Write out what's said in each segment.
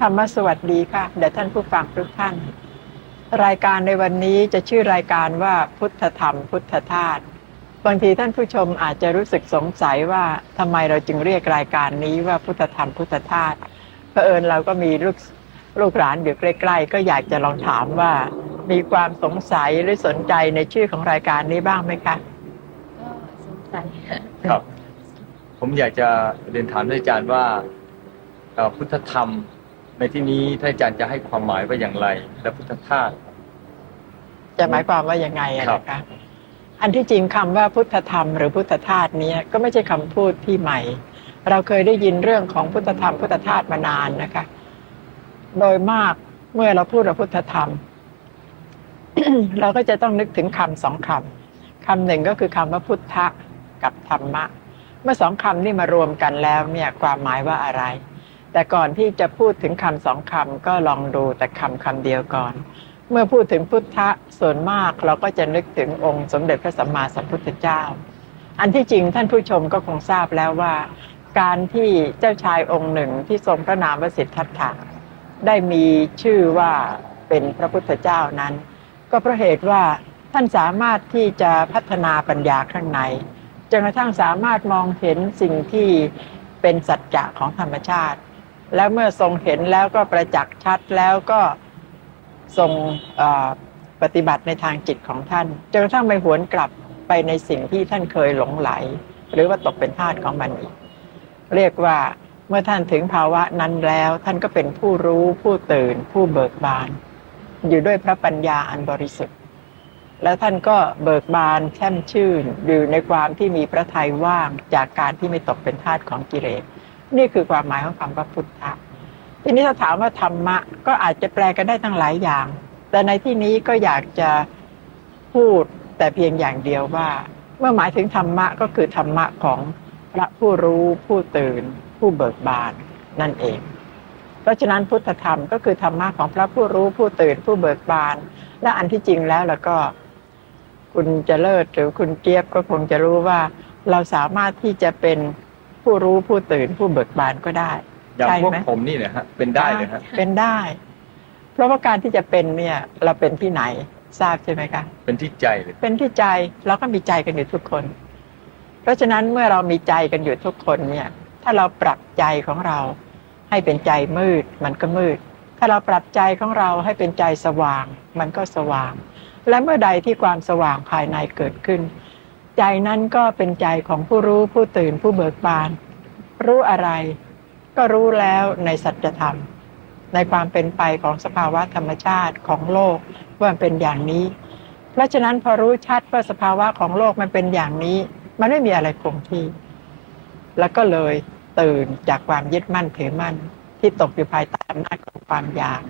ธรรมสวัสดีค่ะเดี๋ยวท่านผู้ฟังทุกท่าน รายการในวันนี้จะชื่อรายการว่าพุทธธรรม พุทธทาสบางทีท่านผู้ชมอาจจะรู้สึกสงสัยว่าทำไมเราจึงเรียกรายการนี้ว่าพุทธธรรมพุทธทาสเผอิญเราก็มีลูกลูกหลานอยู่ใกล้ๆ ก็อยากจะลองถามว่า มีความสงสัยหรือสนใจในชื่อของรายการนี้บ้างไหมคะก็สงสัยครับ ผมอยากจะเรียนถามอาจารย์ว่าพุทธธรรม ในที่นี้ท่านอาจารย์จะให้ความหมายว่าอย่างไร และพุทธทาสจะหมายความว่ายังไงอะครับนะคะ อันที่จริงคำว่าพุทธธรรมหรือพุทธทาสเนี้ยก็ไม่ใช่คำพูดที่ใหม่ เราเคยได้ยินเรื่องของพุทธธรรมพุทธทาสมานานนะคะ โดยมากเมื่อเราพูดว่าพุทธธรรม เราก็จะต้องนึกถึงคำสองคำคำหนึ่งก็คือคำว่าพุทธะกับธรรมะ เมื่อสองคำนี่มารวมกันแล้วเนี่ยความหมายว่าอะไร แต่ก่อนที่จะพูดถึงคำสองคำก็ลองดูแต่คำคำเดียวก่อน เมื่อพูดถึงพุทธะส่วนมากเราก็จะนึกถึงองค์สมเด็จพระสัมมาสัมพุทธเจ้า อันที่จริงท่านผู้ชมก็คงทราบแล้วว่า การที่เจ้าชายองค์หนึ่งที่ทรงพระนามวสิทธัตถะได้มีชื่อว่าเป็นพระพุทธเจ้านั้น ก็เพราะเหตุว่าท่านสามารถที่จะพัฒนาปัญญาข้างในจนกระทั่งสามารถมองเห็นสิ่งที่เป็นสัจจะของธรรมชาติ แล้วเมื่อทรงเห็นแล้วก็ประจักษ์ชัดแล้วก็ทรงปฏิบัติในทางจิตของท่านจนกระทั่งไม่หวนกลับไปในสิ่งที่ท่านเคยหลงไหล หรือว่าตกเป็นทาสของมันอีก เรียกว่าเมื่อท่านถึงภาวะนั้นแล้ว ท่านก็เป็นผู้รู้ผู้ตื่น ผู้เบิกบาน อยู่ด้วยพระปัญญาอันบริสุทธิ์ แล้วท่านก็เบิกบานแช่มชื่น อยู่ในความที่มีพระทัยว่างจากการที่ไม่ตกเป็นทาสของกิเลส นี่คือความหมายของคำว่าพุทธะทีนี้ถ้าถามว่าธรรมะ ก็อาจจะแปลกันได้ทั้งหลายอย่าง แต่ในที่นี้ก็อยากจะพูดแต่เพียงอย่างเดียวว่า เมื่อหมายถึงธรรมะก็คือธรรมะของพระผู้รู้ผู้ตื่น ผู้เบิกบานนั่นเอง เพราะฉะนั้นพุทธธรรมก็คือธรรมะของพระผู้รู้ผู้ตื่น ผู้เบิกบาน และอันที่จริงแล้วแล้วก็ คุณเจริญหรือคุณเจี๊ยบก็คงจะรู้ว่าเราสามารถที่จะเป็น ผู้รู้ผู้ตื่นผู้เบิกบานก็ได้อย่างใช่พวกไหมผมนี่นะฮะเป็นได้เลยฮะเป็นได้ เพราะว่าการที่จะเป็นเนี่ยเราเป็นที่ไหนทราบใช่ไหมคะเป็นที่ใจเลยเป็นที่ใจเราก็มีใจกันอยู่ทุกคน เพราะฉะนั้นเมื่อเรามีใจกันอยู่ทุกคนเนี่ย ถ้าเราปรับใจของเรา ให้เป็นใจมืด มันก็มืด ถ้าเราปรับใจของเราให้เป็นใจสว่าง มันก็สว่าง และเมื่อใดที่ความสว่างภายในเกิดขึ้น ใจนั้นก็เป็นใจของผู้รู้ผู้ตื่นผู้เบิกบาน รู้อะไร ก็รู้แล้วในสัจธรรม ในความเป็นไปของสภาวะธรรมชาติของโลกว่ามันเป็นอย่างนี้ เพราะฉะนั้นพอรู้ชัดว่าสภาวะของโลกมันเป็นอย่างนี้ มันไม่มีอะไรคงที่ แล้วก็เลยตื่นจากความยึดมั่นถือมั่น ที่ตกอยู่ภายใต้อำนาจของความอยาก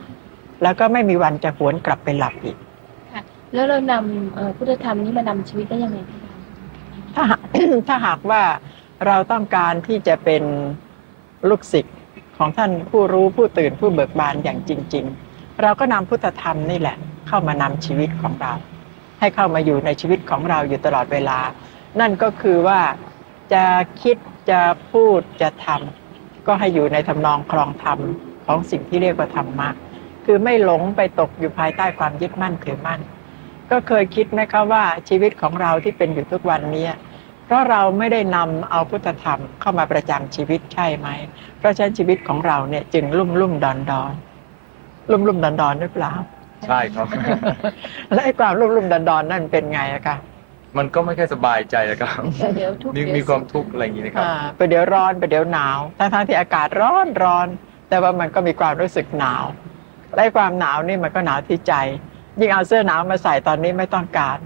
แล้วก็ไม่มีวันจะหวนกลับไปหลับอีกค่ะแล้วเรานำพุทธธรรมนี้มานำชีวิตได้ยังไงคะ ถ้าหากถ้าหากว่าเราต้องการที่จะเป็นลูกศิษย์ของท่านผู้รู้ผู้ตื่นผู้เบิกบานอย่างจริง ๆ เราก็นำพุทธธรรมนี่แหละ เข้ามานำชีวิตของเรา ให้เข้ามาอยู่ในชีวิตของเราอยู่ตลอดเวลา นั่นก็คือว่าจะคิดจะพูดจะทำก็ให้อยู่ในทำนองครองธรรมของสิ่งที่เรียกว่าธรรมะคือไม่หลงไปตกอยู่ภายใต้ความยึดมั่นถือมั่น ก็เคยคิดไหมคะว่าชีวิตของเราที่เป็นอยู่ทุกวันนี้เพราะเราไม่ได้นำเอาพุทธธรรมเข้ามาประจำชีวิตใช่ไหม เพราะฉะนั้นชีวิตของเราเนี่ยจึงลุ่มลุ่มดอนดอนลุ่มลุ่มดอนดอนหรือเปล่า ใช่ครับ และไอ้ความลุ่มลุ่มดอนดอนนั่นเป็นไงอะคะมันก็ไม่ค่อยสบายใจแล้วครับเดี๋ยวทุกข์มีเดี๋ยวมีความสุขทุกข์อะไรอย่างนี้นะครับอ่าไปเดี๋ยวร้อนไปเดี๋ยวหนาวทั้งทั้งๆที่อากาศร้อนร้อน แต่ว่ามันก็มีความรู้สึกหนาวและไอ้ความหนาวนี่มันก็หนาวที่ใจ ยิ่งเอาเสื้อหนาวมาใส่ตอนนี้ไม่ต้องการ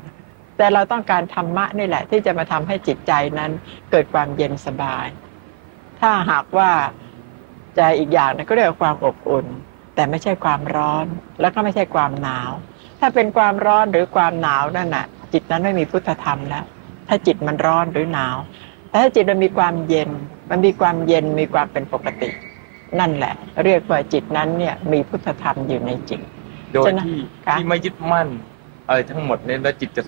แต่เราต้องการธรรมะนี่แหละ ที่จะมาทำให้จิตใจนั้นเกิดความเย็นสบาย ถ้าหากว่าใจอีกอย่างนึงก็เรียกว่าความอบอุ่น แต่ไม่ใช่ความร้อนแล้วก็ไม่ใช่ความหนาว ถ้าเป็นความร้อนหรือความหนาวนั่นน่ะ จิตนั้นไม่มีพุทธธรรมแล้วถ้าจิตมันร้อนหรือหนาว แต่ถ้าจิตมันมีความเย็น มันมีความเย็นมีความเป็นปกติ นั่นแหละ เรียกว่าจิตนั้นเนี่ยมีพุทธธรรมอยู่ในจิต โดยฉะนั้นที่ค่ะที่ไม่ยึดมั่นอะไรทั้งหมดเนี่ยแล้วจิตจะ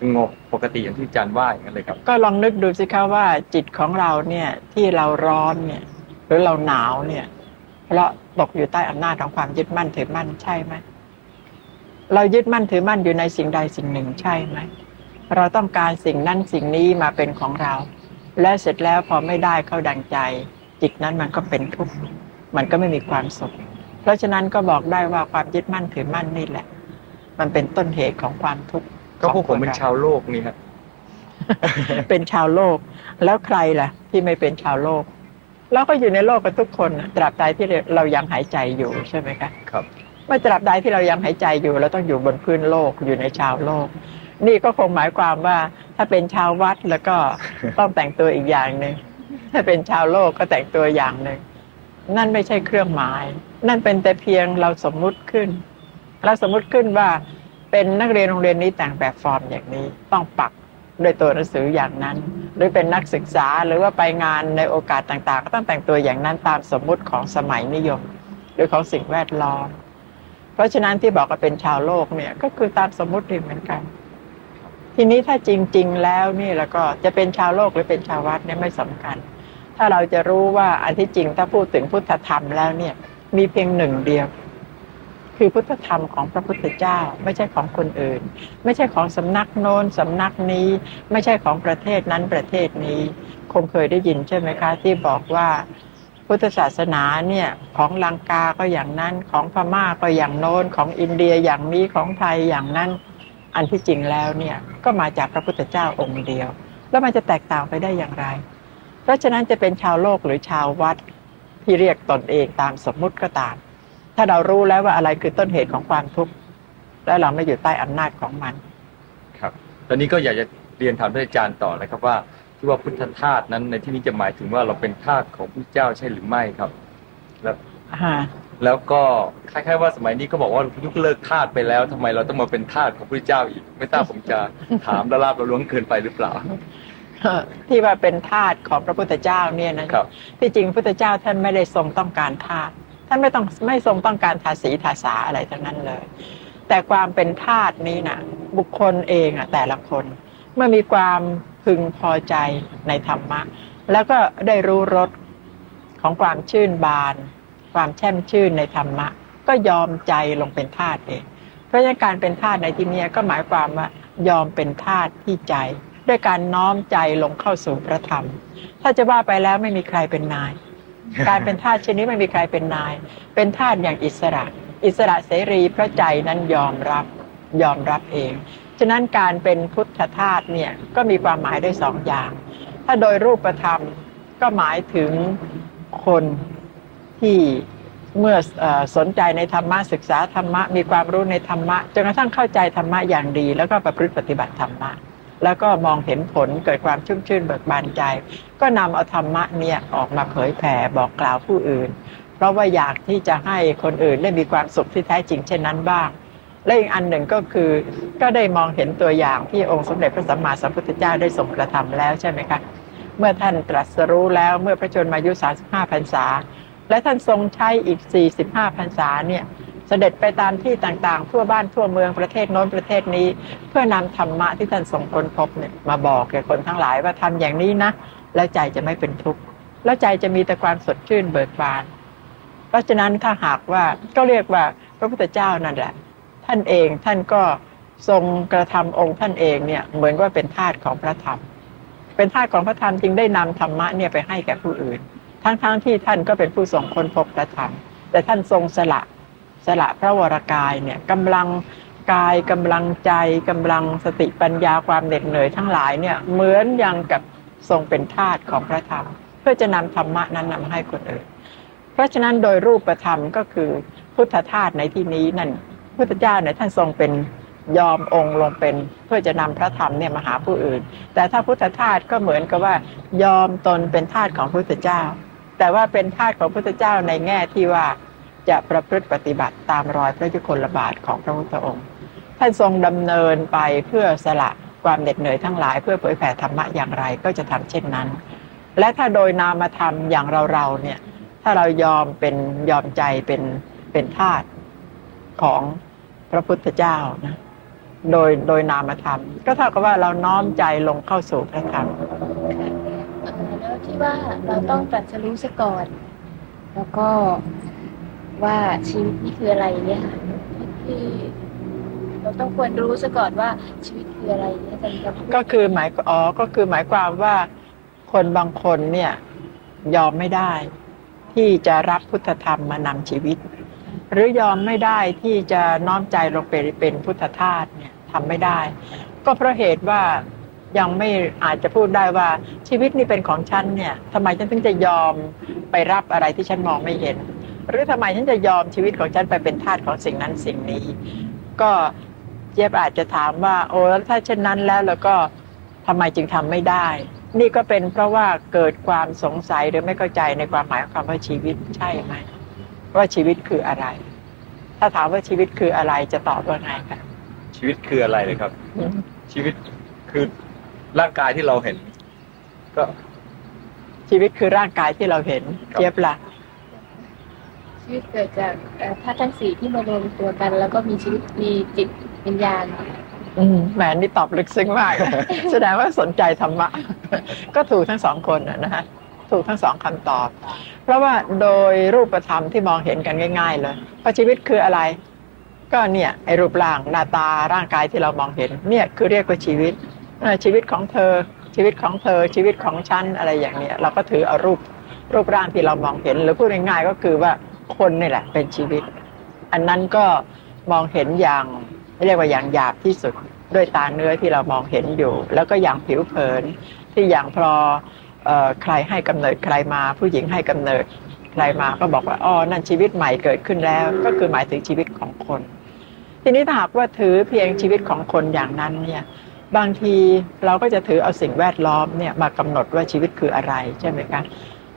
สงบปกติอย่างที่อาจารย์ว่าอย่างนั้นเลยครับ ก็ลองนึกดูสิคะว่าจิตของเราเนี่ยที่เราร้อนเนี่ย หรือเราหนาวเนี่ย เพเพราะตกอยู่ใต้อำนาจของความยึดมั่นถือมั่นใช่ไหมเรายึดมั่นถือมั่นอยู่ในสิ่งใดสิ่งหนึ่งใช่ไหมเราต้องการสิ่งนั้นสิ่งนี้มาเป็นของเรา และเสร็จแล้วพอไม่ได้เข้าดังใจ จิตนั้นมันก็เป็นทุกข์มันก็ไม่มีความสุข เพราะฉะนั้นก็บอกได้ว่าความยึดมั่นถือมั่นนี่แหละ มันเป็นต้นเหตุของความทุกข์ก็พวกผมเป็นของคชาวโลกนี่ฮะเป็นชาวโลก แล้วใครล่ะ ที่ไม่เป็นชาวโลกเราก็อยู่ในโลกกันทุกคนน่ะตราบใดที่เรายังหายใจอยู่ใช่ไหมคะครับเมื่อตราบใดที่เรายังหายใจอยู่ เราต้องอยู่บนพื้นโลกอยู่ในชาวโลก นี่ก็คงหมายความว่า ถ้าเป็นชาววัดแล้วก็ต้องแต่งตัวอีกอย่างหนึ่งถ้าเป็นชาวโลกก็แต่งตัวอย่างหนึ่งนั่นไม่ใช่เครื่องหมาย นั่นเป็นแต่เพียงเราสมมุติขึ้น เราสมมุติขึ้นว่าเป็นนักเรียนโรงเรียนนี้แต่งแบบฟอร์มอย่างนี้ต้องปักด้วยตัวหนังสืออย่างนั้น หรือเป็นนักศึกษาหรือว่าไปงานในโอกาสต่างๆ ก็ต้องแต่งตัวอย่างนั้นตามสมมุติของสมัยนิยม หรือของสิ่งแวดล้อม เพราะฉะนั้นที่บอกว่าเป็นชาวโลกเนี่ยก็คือตามสมมุติเหมือนกัน ทีนี้ถ้าจริง ๆ แล้วนี่แล้วก็จะเป็นชาวโลกหรือเป็นชาววัดเนี่ยไม่สำคัญ ถ้าเราจะรู้ว่าอันที่จริงถ้าพูดถึงพุทธธรรมแล้วเนี่ย มีเพียงหนึ่งเดียว คือพุทธธรรมของพระพุทธเจ้า ไม่ใช่ของคนอื่น ไม่ใช่ของสำนักโน้นสำนักนี้ ไม่ใช่ของประเทศนั้นประเทศนี้ คงเคยได้ยินใช่ไหมคะ ที่บอกว่าพุทธศาสนาเนี่ยของลังกาก็อย่างนั้นของพม่าก็อย่างโน้นของอินเดียอย่างนี้ของไทยอย่างนั้น อันที่จริงแล้วเนี่ยก็มาจากพระพุทธเจ้าองค์เดียว แล้วมันจะแตกต่างไปได้อย่างไร เพราะฉะนั้นจะเป็นชาวโลกหรือชาววัด ที่เรียกตนเองตามสมมุติก็ตาม ถ้าเรารู้แล้วว่าอะไรคือต้นเหตุของความทุกข์และเราไม่อยู่ใต้อำนาจของมัน ครับ ตอนนี้ก็อยากจะเรียนถามท่านอาจารย์ต่อนะครับว่าที่ว่าพุทธทาสนั้นในที่นี้จะหมายถึงว่าเราเป็นทาสของพระเจ้าใช่หรือไม่ครับ แล้วอ่าแล้วก็คล้ายๆว่าสมัยนี้ก็บอกว่ายุคเลิกทาสไปแล้วทำไมเราต้องมาเป็นทาสของพระเจ้าอีก ไม่ทราบผมจะถามละลาบละล้วงเกินไปหรือเปล่า ที่ว่าเป็นทาสของพระพุทธเจ้าเนี่ยนะครับที่จริงพระพุทธเจ้าท่านไม่ได้ทรงต้องการทาสท่านไม่ต้องไม่ทรงต้องการทาสีทาสาอะไรทั้งนั้นเลย แต่ความเป็นทาสนี้นะบุคคลเองอะแต่ละคนเมื่อมีความพึงพอใจในธรรมะ แล้วก็ได้รู้รสของความชื่นบาน ความแช่มชื่นในธรรมะ ก็ยอมใจลงเป็นทาสเอง เพราะฉะนั้นการเป็นทาสในที่เนี้ยก็หมายความว่ายอมเป็นทาสที่ใจ ด้วยการน้อมใจลงเข้าสู่พระธรรม ถ้าจะว่าไปแล้วไม่มีใครเป็นนาย การเป็นทาสชนิดไม่มีใครเป็นนาย เป็นทาสอย่างอิสระ อิสระเสรีเพราะใจนั้นยอมรับยอมรับเอง ฉะนั้นการเป็นพุทธทาสเนี่ยก็มีความหมายได้สองอย่าง ถ้าโดยรูปธรรมก็หมายถึงคนที่เมื่อเออสนใจในธรรมะศึกษาธรรมะมีความรู้ในธรรมะจนกระทั่งเข้าใจธรรมะอย่างดี แล้วก็ประพฤติปฏิบัติธรรมะ แล้วก็มองเห็นผลเกิดความชุ่มชื่นเบิกบานใจ ก็นำเอาธรรมะเนี่ยออกมาเผยแผ่บอกกล่าวผู้อื่น เพราะว่าอยากที่จะให้คนอื่นได้มีความสุขที่แท้จริงเช่นนั้นบ้าง และอีกอันหนึ่งก็คือก็ได้มองเห็นตัวอย่างที่องค์สมเด็จพระสัมมาสัมพุทธเจ้าได้ทรงกระทำแล้วใช่ไหมคะเมื่อท่านตรัสรู้แล้วเมื่อพระชนมายุ 35พรรษา และท่านทรงใช้อีก 45พรรษาเนี่ย สด็จไปตามที่ต่างๆ ทั่วบ้านทั่วเมืองประเทศโน้นประเทศนี้ เพื่อนำธรรมะที่ท่านทรงค้นพบเนี่ยมาบอกแก่คนทั้งหลายว่าทำอย่างนี้นะ แล้วใจจะไม่เป็นทุกข์แล้วใจจะมีแต่ความสดชื่นเบิกบาน เพราะฉะนั้นถ้าหากว่าก็เรียกว่าพระพุทธเจ้านั่นแหละ ท่านเองท่านก็ทรงกระทำองค์ท่านเองเนี่ยเหมือนว่าเป็นทาสของพระธรรม เป็นทาสของพระธรรมจึงได้นำธรรมะเนี่ยไปให้แก่ผู้อื่น ทั้งๆทที่ท่านก็เป็นผู้ทรงค้นพบพระธรรม แต่ท่านทรงสละ สละพระวรากายเนี่ยกำลังกายกำลังใจกำลังสติปัญญาความเหน็ดเหนื่อยทั้งหลายเนี่ยเหมือนอย่างกับทรงเป็นทาสของพระธรรม เพื่อจะนำธรรมะนั้นนำให้คนอื่น เพราะฉะนั้นโดยรูปธรรมก็คือพุทธทาสในที่นี้นั่นพุทธเจ้าเนี่ยท่านทรงเป็นยอมองค์ลงเป็นเพื่อจะนำพระธรรมเนี่ยมาหาผู้อื่น แต่ถ้าพุทธทาสก็เหมือนกับว่ายอมตนเป็นทาสของพุทธเจ้า แต่ว่าเป็นทาสของพุทธเจ้าในแง่ที่ว่า จะประพฤติปฏิบัติตามรอยพระยุคลบาทของพระพุทธองค์ ท่านทรงดำเนินไปเพื่อสละความเหน็ดเหนื่อยทั้งหลายเพื่อเผยแผ่ธรรมะอย่างไรก็จะทำเช่นนั้น และถ้าโดยนามธรรมอย่างเราๆเนี่ยถ้าเรายอมเป็นยอมใจเป็นเป็นทาสของพระพุทธเจ้านะโดยโดยนามธรรม ก็เท่ากับว่าเราน้อมใจลงเข้าสู่พระธรรมแล้วที่ว่าเราต้องตรัสรู้ซะก่อน แล้วก็ ว่าชีวิตนี่คืออะไรเนี่ยค่ะที่เราต้องควรรู้ซะก่อนว่าชีวิตคืออะไรเนี่ยอาจารย์จะพูดก็คือหมายอ๋อก็คือหมายความว่าคนบางคนเนี่ยยอมไม่ได้ ที่จะรับพุทธธรรมมานำชีวิต หรือยอมไม่ได้ที่จะน้อมใจลงไปเป็นพุทธทาสเนี่ยทำไม่ได้ ก็เพราะเหตุว่ายังไม่อาจจะพูดได้ว่าชีวิตนี่เป็นของฉันเนี่ยทำไมฉันถึงจะยอมไปรับอะไรที่ฉันมองไม่เห็น หรือทำไมฉันจะยอมชีวิตของฉันไปเป็นทาสของสิ่งนั้นสิ่งนี้ ก็เจี๊ยบอาจจะถามว่า โอ้แล้วถ้าเช่นนั้นแล้วแล้วก็ทำไมจึงทำไม่ได้ นี่ก็เป็นเพราะว่าเกิดความสงสัยหรือไม่เข้าใจในความหมายของคำว่าชีวิตใช่ไหมว่าชีวิตคืออะไร ถ้าถามว่าชีวิตคืออะไรจะตอบว่าไงคะชีวิตคืออะไรเลยครับอืมชีวิตคือร่างกายที่เราเห็น ก็ ชีวิตคือร่างกายที่เราเห็นครับเจี๊ยบล่ะชี วิตเกิดจากเอ่อธาตุทั้งสี่ที่มารวมตัวกัน แล้วก็มีชีวิตมีจิตวิญญาณอืมแหมนี่ตอบลึกซึ้งมาก แสดงว่าสนใจธรรมะ ก็ถูกทั้งสองคนน่ะนะฮะถูกทั้งสองคำตอบ เพราะว่าโดยรูปธรรมที่มองเห็นกันง่าย ๆ เลยว่าชีวิตคืออะไร ก็เนี่ยไอ้รูปร่างหน้าตาร่างกายที่เรามองเห็น เนี่ยคือเรียกว่าชีวิตเอ่อชีวิตของเธอ ชีวิตของเธอ ชีวิตของฉันอะไรอย่างเนี้ยเราก็ถือเอารูปรูปร่างที่เรามองเห็น หรือพูดง่ายๆก็คือว่า คนนี่แหละ เป็นชีวิต อันนั้นก็มองเห็นอย่างเรียกว่าอย่างหยาบที่สุดด้วยตาเนื้อที่เรามองเห็นอยู่ แล้วก็อย่างผิวเผินที่อย่างพอเอ่อใครให้กำเนิดใครมา ผู้หญิงให้กำเนิดใครมาก็บอกว่าอ๋อนั่นชีวิตใหม่เกิดขึ้นแล้ว ก็คือหมายถึงชีวิตของคน ทีนี้ถ้าหากว่าถือเพียงชีวิตของคนอย่างนั้นเนี่ยบางทีเราก็จะถือเอาสิ่งแวดล้อมเนี่ยมากำหนดว่าชีวิตคืออะไรใช่ไหมคะ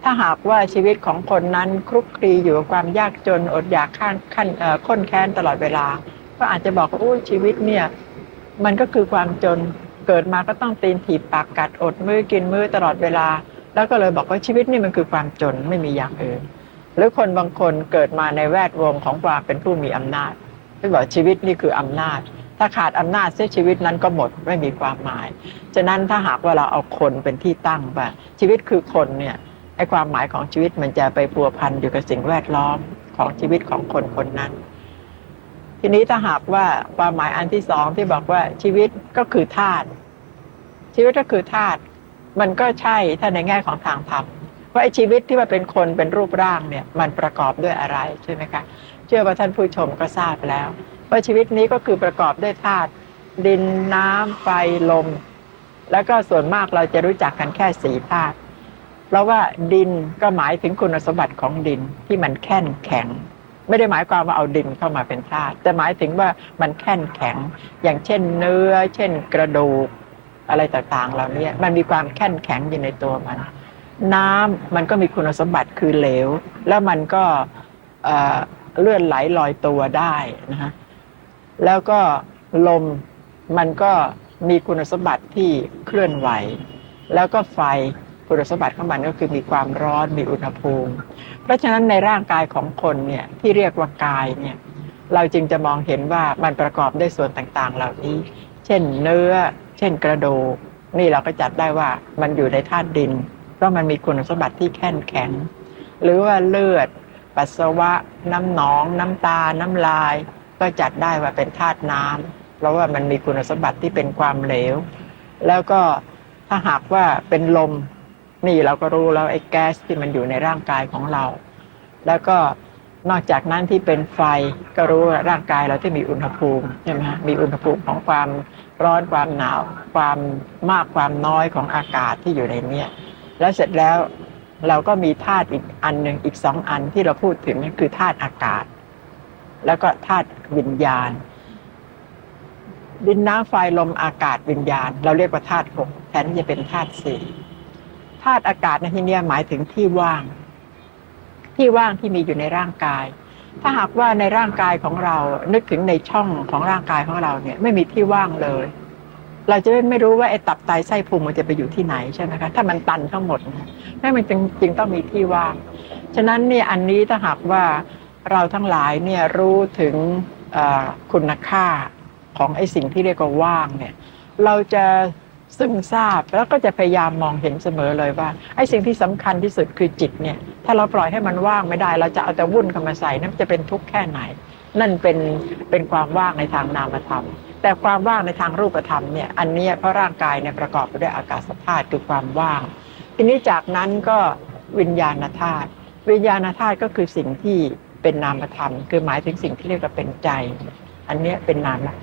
ถ้าหากว่าชีวิตของคนนั้นคลุกคลีอยู่กับความยากจนอดอยากข้างขั้นข้นแค้นตลอดเวลา ก็อาจจะบอกว่าอู้ชีวิตเนี่ยมันก็คือความจนเกิดมาก็ต้องตีนถีบปากกัดอดมื้อกินมื้อตลอดเวลา แล้วก็เลยบอกว่าชีวิตนี่มันคือความจนไม่มีอย่างอื่น หรือคนบางคนเกิดมาในแวดวงของความเป็นผู้มีอำนาจที่บอกชีวิตนี่คืออำนาจ ถ้าขาดอำนาจเสียชีวิตนั้นก็หมดไม่มีความหมาย ฉะนั้นถ้าหากว่าเราเอาคนเป็นที่ตั้งว่าชีวิตคือคนเนี่ย ไอ้ความหมายของชีวิตมันจะไปพัวพันอยู่กับสิ่งแวดล้อมของชีวิตของคนคนนั้น ทีนี้ถ้าหากว่าความหมายอันที่สองที่บอกว่าชีวิตก็คือธาตุชีวิตก็คือธาตุมันก็ใช่ถ้าในแง่ของทางธรรมว่าไอ้ชีวิตที่ว่าเป็นคนเป็นรูปร่างเนี่ย มันประกอบด้วยอะไรใช่ไหมคะเชื่อว่าท่านผู้ชมก็ทราบแล้วว่าชีวิตนี้ก็คือประกอบด้วยธาตุดินน้ำไฟลม แล้วก็ส่วนมากเราจะรู้จักกันแค่สีธาตุ ราะว่าดินก็หมายถึงคุณสมบัติของดินที่มันแข็งแข็ง ไม่ได้หมายความว่าเอาดินเข้ามาเป็นธาตุแต่หมายถึงว่ามันแข็งแข็ง อย่างเช่นเนื้อ เช่นกระดูกอะไรต่างๆเหล่านี้มันมีความแข็งแข็งอยู่ในตัวมัน น้ำมันก็มีคุณสมบัติคือเหลว แล้วมันก็เลื่อนไหลลอยตัวได้นะฮะแล้วก็ลมมันก็มีคุณสมบัติที่เคลื่อนไหว แล้วก็ไฟ คุณสมบัติของมันก็คือมีความร้อนมีอุณหภูมิ เพราะฉะนั้นในร่างกายของคนเนี่ยที่เรียกว่ากายเนี่ยเราจึงจะมองเห็นว่ามันประกอบด้วยส่วนต่างๆ เหล่านี้ เช่นเนื้อ เช่นกระดูกนี่เราก็จัดได้ว่ามันอยู่ในธาตุดิน เพราะมันมีคุณสมบัติที่แข็งแข็ง หรือว่าเลือด ปัสสาวะ น้ำหนอง น้ำตา น้ำลาย ก็จัดได้ว่าเป็นธาตุน้ำเพราะว่ามันมีคุณสมบัติที่เป็นความเหลว แล้วก็ถ้าหากว่าเป็นลม นี่เราก็รู้แล้วไอ้แก๊สที่มันอยู่ในร่างกายของเรา แล้วก็นอกจากนั้นที่เป็นไฟก็รู้ว่าร่างกายเราที่มีอุณหภูมิใช่ไหมมีอุณหภูมิของความร้อนความหนาว ความมากความน้อยของอากาศที่อยู่ในเนี้ยแล้วเสร็จแล้วเราก็มีธาตุอีกอันหนึ่งอีกสองอันที่เราพูดถึงนั่นคือธาตุอากาศ แล้วก็ธาตุวิญญาณ ดินน้ำไฟลมอากาศวิญญาณ เราเรียกว่าธาตุหกแทนที่จะเป็นธาตุสี่ ธาตุอากาศในที่นี้หมายถึงที่ว่าง ที่ว่างที่มีอยู่ในร่างกาย ถ้าหากว่าในร่างกายของเรา นึกถึงในช่องของร่างกายของเราเนี่ย ไม่มีที่ว่างเลย เราจะไม่รู้ว่าไอ้ตับไตไส้พุงมันจะไปอยู่ที่ไหนใช่ไหมคะถ้ามันตันทั้งหมดนะให้มันจึงจึงต้องมีที่ว่าง ฉะนั้นเนี่ยอันนี้ถ้าหากว่าเราทั้งหลายเนี่ยรู้ถึงคุณค่าของไอ้สิ่งที่เรียกว่าว่างเนี่ย เราจะ ซึ่งทราบแล้วก็จะพยายามมองเห็นเสมอเลยว่าไอ้สิ่งที่สำคัญที่สุดคือจิตเนี่ย ถ้าเราปล่อยให้มันว่างไม่ได้ เราจะเอาแต่วุ่นเข้ามาใส่นั่นจะเป็นทุกข์แค่ไหน นั่นเป็นเป็นความว่างในทางนามธรรม แต่ความว่างในทางรูปธรรมเนี่ยอันนี้เพราะร่างกายเนี่ยประกอบไปด้วยอากาศธาตุคือความว่าง ทีนี้จากนั้นก็วิญญาณธาตุวิญญาณธาตุก็คือสิ่งที่เป็นนามธรรม คือหมายถึงสิ่งที่เรียกว่าเป็นใจ อันนี้เป็นนามะ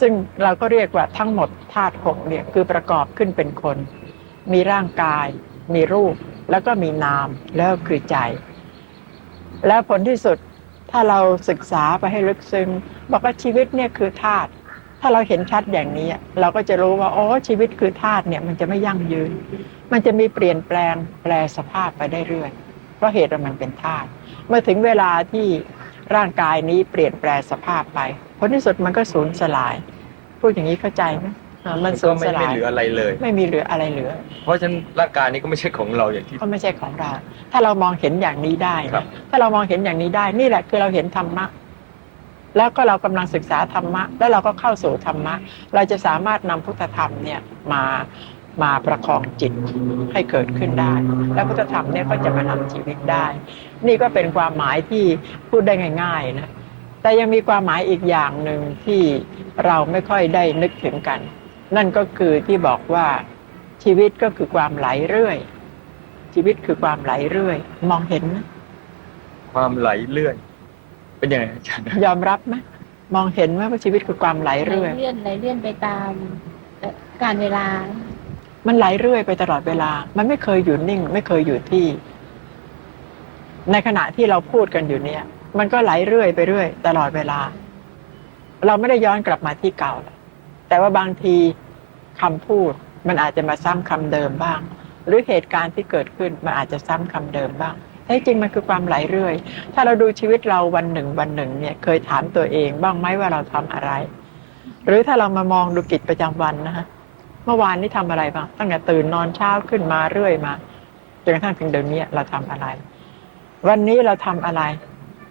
ซึ่งเราก็เรียกว่าทั้งหมดธาตุหกเนี่ยคือประกอบขึ้นเป็นคน มีร่างกาย มีรูป แล้วก็มีนามแล้วคือใจ แล้วผลที่สุดถ้าเราศึกษาไปให้ลึกซึ้งบอกว่าชีวิตเนี่ยคือธาตุถ้าเราเห็นชัดอย่างนี้ เราก็จะรู้ว่าอ๋อชีวิตคือธาตุเนี่ยมันจะไม่ยั่งยืน มันจะมีเปลี่ยนแปลงแปลสภาพไปได้เรื่อยเพราะเหตุว่ามันเป็นธาตุเมื่อถึงเวลาที่ร่างกายนี้เปลี่ยนแปลสภาพไป ผลที่สุดมันก็สูญสลาย พูดอย่างนี้เข้าใจไหมอ่ามันสูก็ญไม่สไม่ลายเหลืออะไรเลย ไม่มีเหลืออะไรเหลือ เพราะฉะนั้นร่างกายนี้ก็ไม่ใช่ของเราอย่างที่ ก็ไม่ใช่ของเรา ถ้าเรามองเห็นอย่างนี้ได้ครันะบถ้าเรามองเห็นอย่างนี้ได้ นี่แหละคือเราเห็นธรรมะ แล้วก็เรากำลังศึกษาธรรมะ แล้วเราก็เข้าสู่ธรรมะ เราจะสามารถนำพุทธธรรมเนี่ยมามาประคองจิตให้เกิดขึ้นได้ แล้วพุทธธรรมเนี่ยก็จะมานำชีวิตได้ นี่ก็เป็นความหมายที่พูดได้ง่าย ๆ นะ แต่ยังมีความหมายอีกอย่างหนึ่งที่เราไม่ค่อยได้นึกถึงกัน นั่นก็คือที่บอกว่าชีวิตก็คือความไหลเรื่อย ชีวิตคือความไหลเรื่อย มองเห็นไหมความไหลเลื่อนเป็นยังไงอาจารย์ยอมรับไหมมองเห็นไหมว่าชีวิตคือความไหลไหลเรื่อยเลื่อนไหลเลื่อนไปตามเอ่อการเวลา มันไหลเรื่อยไปตลอดเวลา มันไม่เคยอยู่นิ่ง ไม่เคยอยู่ที่ ในขณะที่เราพูดกันอยู่เนี่ย มันก็ไหลเรื่อยไปเรื่อยตลอดเวลา เราไม่ได้ย้อนกลับมาที่เก่า แต่ว่าบางทีคำพูดมันอาจจะมาซ้ำคำเดิมบ้าง หรือเหตุการณ์ที่เกิดขึ้นมันอาจจะซ้ำคำเดิมบ้างแต่จริงมันคือความไหลเรื่อย ถ้าเราดูชีวิตเราวันหนึ่งวันหนึ่งเนี่ยเคยถามตัวเองบ้างไหมว่าเราทำอะไร หรือถ้าเรามามองดูกิจประจำวันนะฮะเมื่อวานนี้ทำอะไรบ้างตั้งแต่ตื่นนอนเช้าขึ้นมาเรื่อยมาจนกระทั่งถึงเดี๋ยวนี้เราทำอะไร วันนี้เราทำอะไร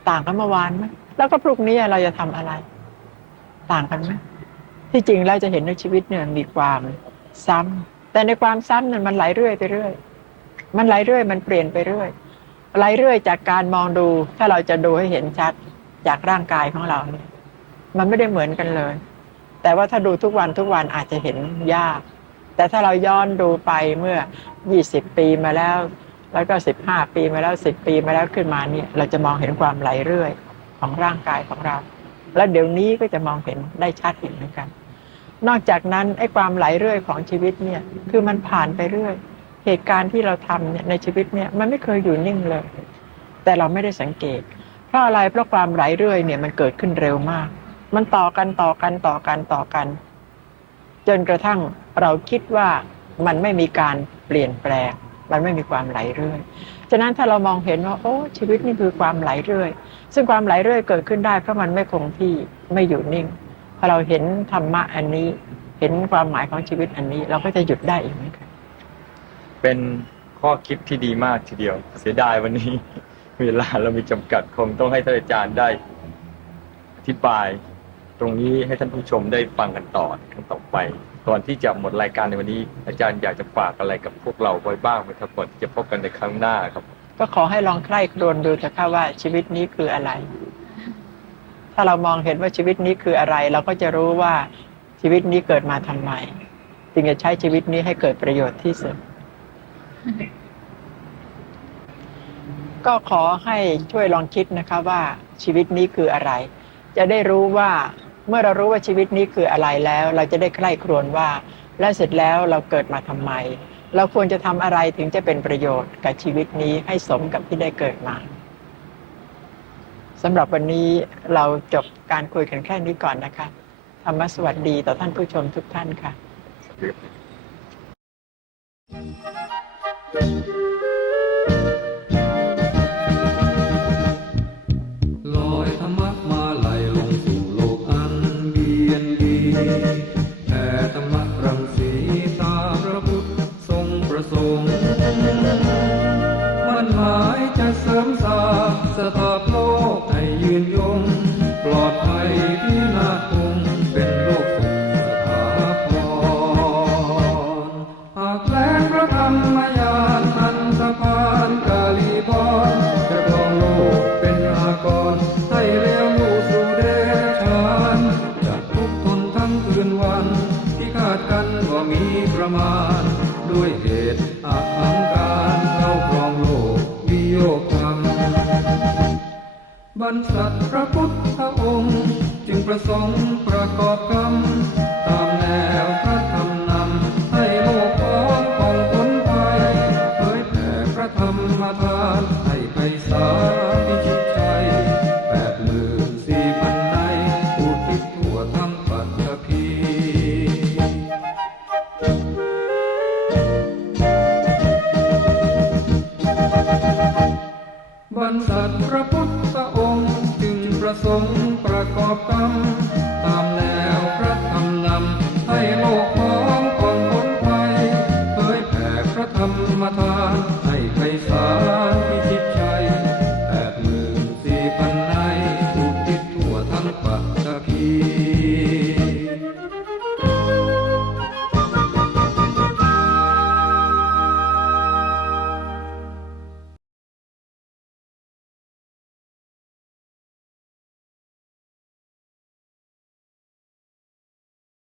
ต่างกันเมื่อวานไหมแล้วก็พรุ่งนี้เราจะทำอะไร ต่างกันไหมที่จริงเราจะเห็นในชีวิตเนี่ยมันมีความซ้ำแต่ในความซ้ำนั้นมันไหลเรื่อยไปเรื่อย มันไหลเรื่อยมันเปลี่ยนไปเรื่อยไหลเรื่อยจากการมองดู ถ้าเราจะดูให้เห็นชัดจากร่างกายของเราเนี่ยมันไม่ได้เหมือนกันเลย แต่ว่าถ้าดูทุกวันทุกวันอาจจะเห็นยาก แต่ถ้าเราย้อนดูไปเมื่อ 20 ปีมาแล้ว แล้วก็ 15 ปีมาแล้ว 10 ปีมาแล้วขึ้นมาเนี่ยเราจะมองเห็นความไหลเรื่อยของร่างกายของเรา แล้วเดี๋ยวนี้ก็จะมองเห็นได้ชัดอีกเหมือนกัน นอกจากนั้นไอ้ความไหลเรื่อยของชีวิตเนี่ยคือมันผ่านไปเรื่อย เหตุการณ์ที่เราทำเนี่ยในชีวิตเนี่ยมันไม่เคยอยู่นิ่งเลย แต่เราไม่ได้สังเกต เพราะอะไรเพราะความไหลเรื่อยเนี่ยมันเกิดขึ้นเร็วมาก มันต่อกันต่อกันต่อกันต่อกัน จนกระทั่งเราคิดว่ามันไม่มีการเปลี่ยนแปลง มันไม่มีความไหลเรื่อย ฉะนั้นถ้าเรามองเห็นว่าโอ้ชีวิตนี่คือความไหลเรื่อย ซึ่งความไหลเรื่อยเกิดขึ้นได้เพราะมันไม่คงที่ไม่อยู่นิ่ง พอเราเห็นธรรมะอันนี้ เห็นความหมายของชีวิตอันนี้ เราก็จะหยุดได้อีกเหมือนกันเป็นข้อคิดที่ดีมากทีเดียว เสียดายวันนี้ เวลาเรามีจำกัดคงต้องให้ท่านอาจารย์ได้อธิบาย ตรงนี้ให้ท่านผู้ชมได้ฟังกันต่อครั้งต่อไป ก่อนที่จะหมดรายการในวันนี้ อาจารย์อยากจะฝากอะไรกับพวกเราไว้บ้างไหมครับก่อนที่จะพบกันในครั้งหน้าครับ ก็ขอให้ลองใคร่ครวญดูเถอะค่ะว่าชีวิตนี้คืออะไร ถ้าเรามองเห็นว่าชีวิตนี้คืออะไร เราก็จะรู้ว่าชีวิตนี้เกิดมาทำไมจึงจะใช้ชีวิตนี้ให้เกิดประโยชน์ที่สุด ก็ขอให้ช่วยลองคิดนะคะว่าชีวิตนี้คืออะไร จะได้รู้ว่า เมื่อเรารู้ว่าชีวิตนี้คืออะไรแล้ว เราจะได้ใคร่ครวญว่า และเสร็จแล้วเราเกิดมาทำไม เราควรจะทำอะไรถึงจะเป็นประโยชน์กับชีวิตนี้ให้สมกับที่ได้เกิดมาสำหรับวันนี้เราจบการคุยกันแค่นี้ก่อนนะคะธรรมสวัสดีต่อท่านผู้ชมทุกท่านค่ะ มานด้วยเหตุอาหังการเข้าครองโลกวิโยคธรรมบรรษัทพระพุทธองค์ จึงประสงค์ประกอบกรรม